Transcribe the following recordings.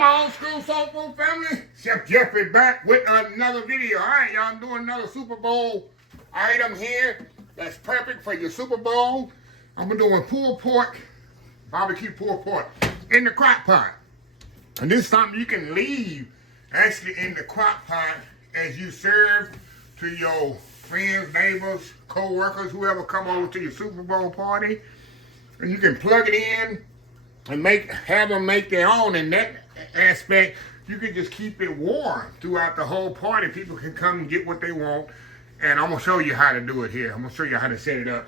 my old school soul food family. Chef Jeffrey back with another video. All right, y'all, I'm doing another Super Bowl item here that's perfect for your Super Bowl. I'm doing pulled pork, barbecue pulled pork in the crock pot. And this is something you can leave actually in the crock pot as you serve to your friends, neighbors, co-workers, whoever come over to your Super Bowl party. And you can plug it in and have them make their own. In that aspect, you can just keep it warm throughout the whole party. People can come and get what they want. And I'm going to show you how to do it here. I'm going to show you how to set it up.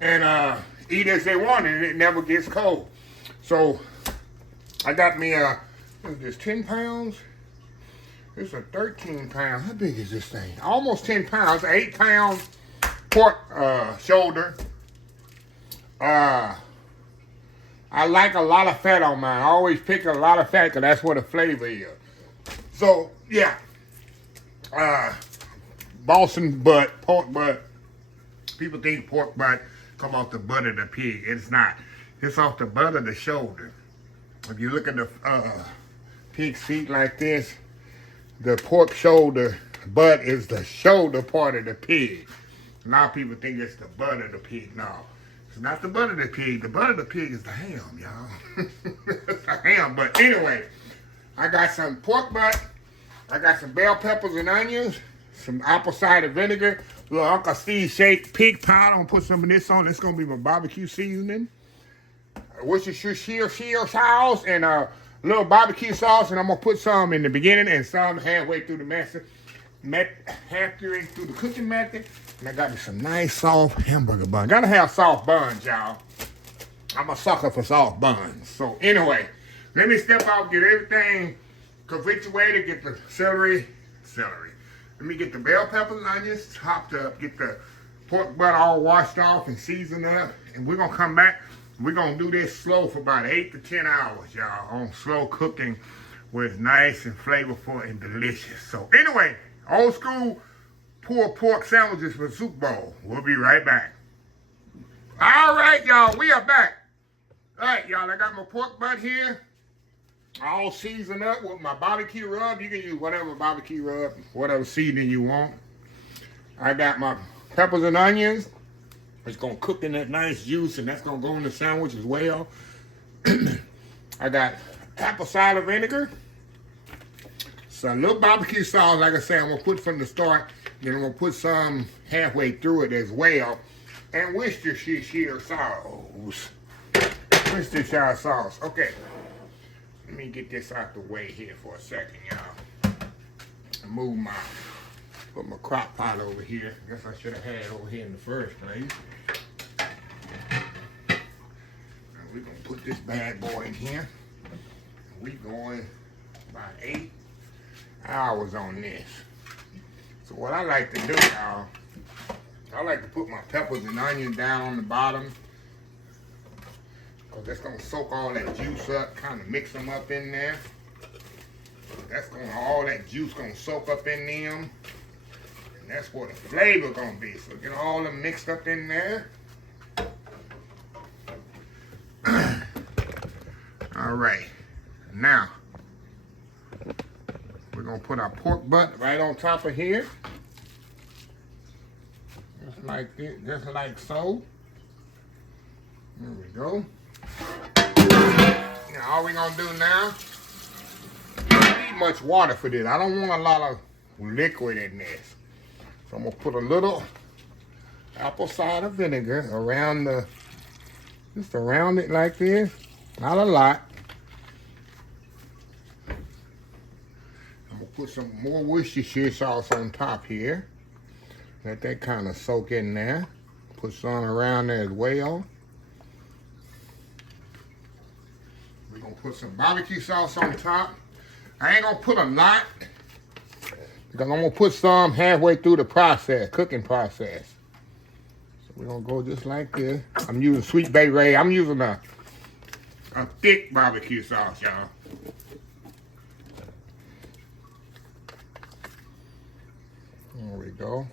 And eat as they want, and it never gets cold. So I got me what is this, 10 pounds? It's a 13 pound. How big is this thing? Almost 10 pounds. 8 pound pork shoulder. I like a lot of fat on mine. I always pick a lot of fat because that's where the flavor is. So, yeah. Boston butt, pork butt. People think pork butt come off the butt of the pig. It's not. It's off the butt of the shoulder. If you look at the pig's feet like this, the pork shoulder butt is the shoulder part of the pig. A lot of people think it's the butt of the pig. No. It's not the butt of the pig. The butt of the pig is the ham, y'all. It's the ham. But anyway, I got some pork butt. I got some bell peppers and onions. Some apple cider vinegar. Little Uncle Steve shake pig powder. I'm going to put some of this on. It's going to be my barbecue seasoning. Worcestershire sauce and a little barbecue sauce. And I'm going to put some in the beginning and some halfway through the halfway through the cooking method. And I got me some nice soft hamburger buns. Gotta have soft buns, y'all. I'm a sucker for soft buns. So anyway, let me step out, get everything confituated, get the celery. Let me get the bell peppers and onions chopped up, get the pork butt all washed off and seasoned up. And we're gonna come back. We're gonna do this slow for about 8 to 10 hours, y'all, on slow cooking where it's nice and flavorful and delicious. So anyway, old school pulled pork sandwiches for the Super Bowl. We'll be right back. All right, y'all, we are back. All right, y'all, I got my pork butt here, all seasoned up with my barbecue rub. You can use whatever barbecue rub, whatever seasoning you want. I got my peppers and onions. It's gonna cook in that nice juice, and that's gonna go in the sandwich as well. I got apple cider vinegar. So a little barbecue sauce, like I said, I'm gonna put from the start. Then I'm gonna put some halfway through it as well. And Worcestershire sauce. Worcestershire sauce. Okay. Let me get this out the way here for a second, y'all. Put my crock pot over here. Guess I should have had it over here in the first place. Now we're gonna put this bad boy in here. We going about 8 hours on this. So what I like to do, y'all, I like to put my peppers and onions down on the bottom, because that's going to soak all that juice up, kind of mix them up in there. All that juice going to soak up in them. And that's where the flavor going to be. So get all them mixed up in there. All right. Now, we're going to put our pork butt right on top of here. Just like this, just like so. There we go. Now all we're gonna do now, don't need much water for this. I don't want a lot of liquid in this. So I'm gonna put a little apple cider vinegar just around it like this. Not a lot. I'm gonna put some more Worcestershire sauce on top here. Let that kind of soak in there. Put some around there as well. We're going to put some barbecue sauce on top. I ain't going to put a lot, because I'm going to put some halfway through the cooking process. So we're going to go just like this. I'm using Sweet Bay Ray. I'm using a thick barbecue sauce, y'all. There we go.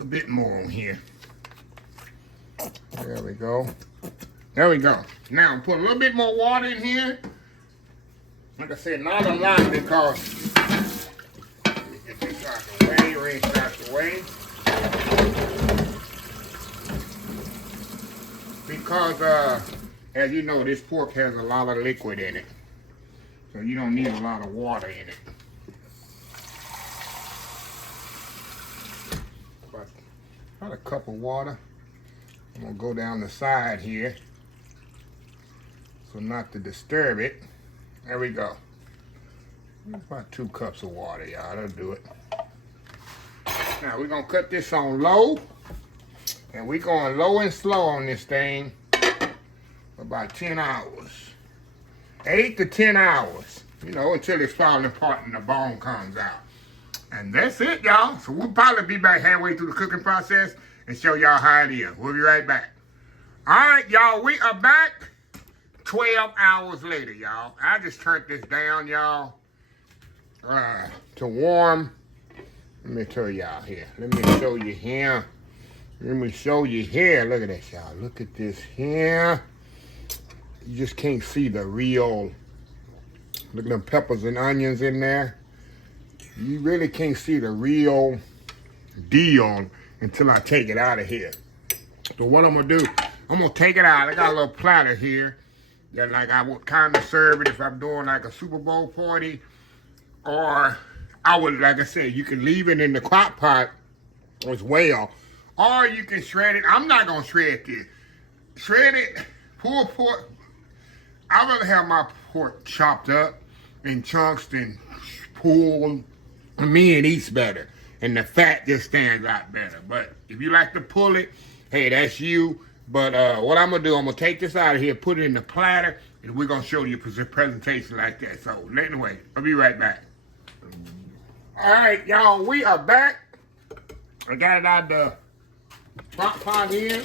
A bit more on here. There we go. There we go. Now, put a little bit more water in here. Like I said, not a lot because get this out the way, rinse out the way. Because, as you know, this pork has a lot of liquid in it. So you don't need a lot of water in it. But about a cup of water. I'm going to go down the side here. So not to disturb it. There we go. About 2 cups of water, y'all. That'll do it. Now we're going to cut this on low. And we're going low and slow on this thing for about 10 hours. 8 to 10 hours. You know, until it's falling apart and the bone comes out. And that's it, y'all. So we'll probably be back halfway through the cooking process and show y'all how it is. We'll be right back. All right, y'all. We are back 12 hours later, y'all. I just turned this down, y'all, to warm. Let me tell y'all here. Let me show you here. Let me show you here. Look at this, y'all. Look at this here. You just can't see the real. Look at them peppers and onions in there. You really can't see the real deal until I take it out of here. So what I'm going to do, I'm going to take it out. I got a little platter here that like I would kind of serve it if I'm doing like a Super Bowl party. Or I would, like I said, you can leave it in the crock pot as well. Or you can shred it. I'm not going to shred this. Shred it, pull pork. I'd rather have my pork chopped up in chunks than pulled. Me, it eats better. And the fat just stands out better. But if you like to pull it, hey, that's you. But what I'm going to do, I'm going to take this out of here, put it in the platter, and we're going to show you a presentation like that. So, anyway, I'll be right back. All right, y'all, we are back. I got it out of the crock pot here.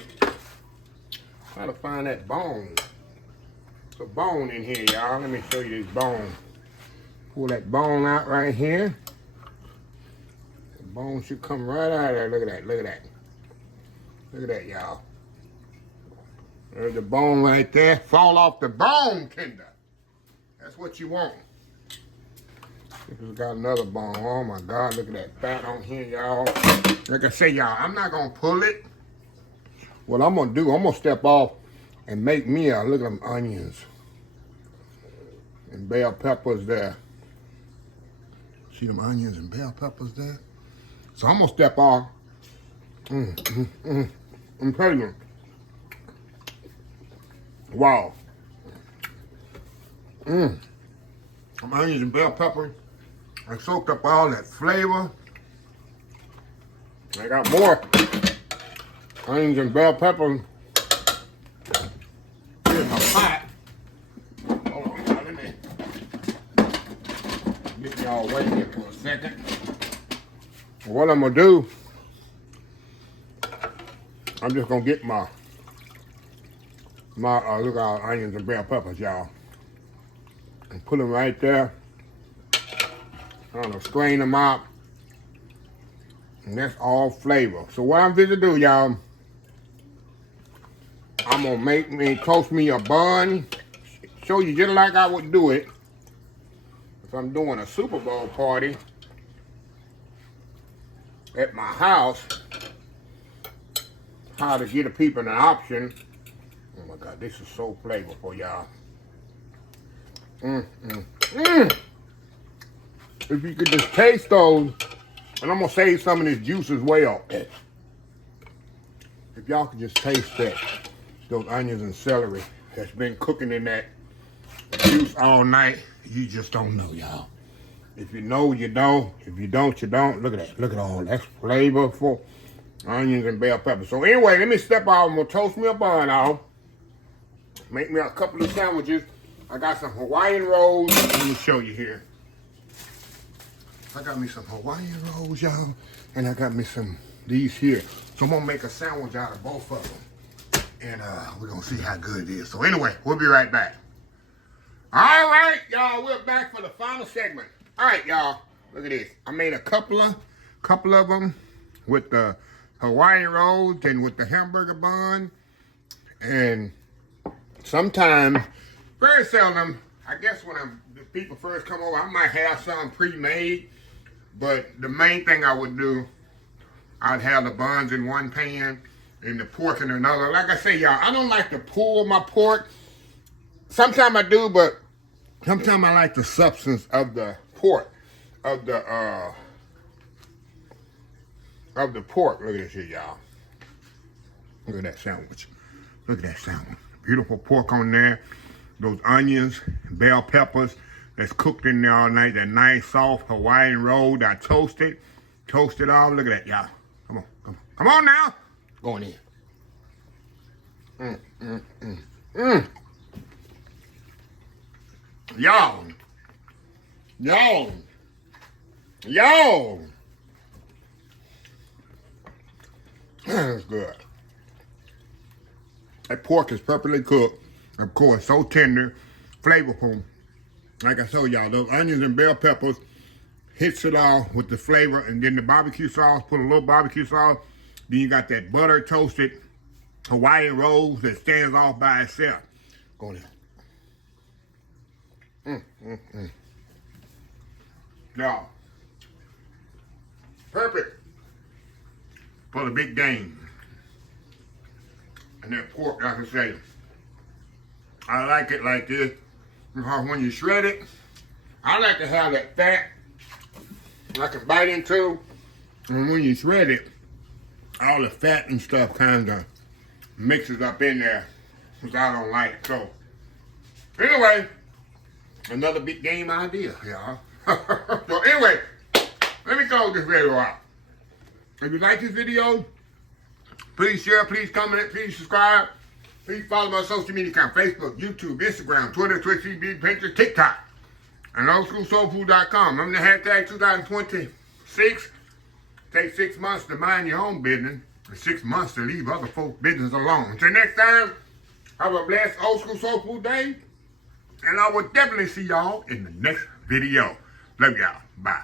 Try to find that bone. There's a bone in here, y'all. Let me show you this bone. Pull that bone out right here. The bone should come right out of there. Look at that, look at that. Look at that, y'all. There's the bone right there. Fall off the bone tender. That's what you want. This has got another bone. Oh my God, look at that fat on here, y'all. Like I say, y'all, I'm not gonna pull it. What I'm gonna do, I'm gonna step off and make me a, look at them onions and bell peppers there. See them onions and bell peppers there? So I'm gonna step off. I'm telling you. Wow. Them onions and bell peppers, I soaked up all that flavor. I got more onions and bell peppers in my pot. Hold on, let me get y'all waiting here for a second. What I'm gonna do, I'm just gonna get my look at our onions and bell peppers, y'all, and put them right there. I'm gonna strain them out, and that's all flavor. So what I'm going to do, y'all, I'm gonna toast me a bun, show you just like I would do it if I'm doing a Super Bowl party at my house. How to get the people an option. Oh my God, this is so flavorful, y'all. If you could just taste those, and I'm gonna save some of this juice as well. If y'all could just taste that, those onions and celery that's been cooking in that juice all night, you just don't know, y'all. If you know, you know. If you don't, you don't. Look at that. Look at all that's flavorful onions and bell peppers. So anyway, let me step out. I'm gonna toast me a bun off. Make me a couple of sandwiches. I got some Hawaiian rolls. Let me show you here. I got me some Hawaiian rolls, y'all, and I got me some these here. So I'm gonna make a sandwich out of both of them, and we're gonna see how good it is. So anyway, we'll be right back. All right, y'all, we're back for the final segment. All right, y'all, look at this. I made a couple of them with the Hawaiian rolls and with the hamburger bun. And sometimes, very seldom, I guess when the people first come over, I might have something pre-made. But the main thing I would do, I'd have the buns in one pan and the pork in another. Like I say, y'all, I don't like to pull my pork. Sometimes I do, but sometimes I like the substance of the pork, of the pork. Look at this here, y'all. Look at that sandwich. Look at that sandwich. Beautiful pork on there. Those onions, bell peppers that's cooked in there all night. That nice, soft Hawaiian roll that I toasted. Toasted all. Look at that, y'all. Come on, come on. Come on now. Going in. Y'all. That's good. That pork is perfectly cooked. Of course, so tender, flavorful. Like I told y'all, those onions and bell peppers hits it all with the flavor, and then the barbecue sauce, put a little barbecue sauce. Then you got that butter toasted Hawaiian rolls that stands off by itself. Go there. Y'all, perfect for the big game. And that pork, like I say, I like it like this, because when you shred it, I like to have that fat I can bite into, and when you shred it, all the fat and stuff kind of mixes up in there, which I don't like. So, anyway, another big game idea, y'all. So anyway, let me close this video out. If you like this video, please share, please comment, please subscribe. Please follow my social media account, Facebook, YouTube, Instagram, Twitter, Twitch, TV, Pinterest, TikTok, and oldschoolsoulfood.com. Remember the hashtag 2026. Take 6 months to mind your own business and 6 months to leave other folks' business alone. Until next time, have a blessed Old School Soul Food day. And I will definitely see y'all in the next video. Love y'all. Bye.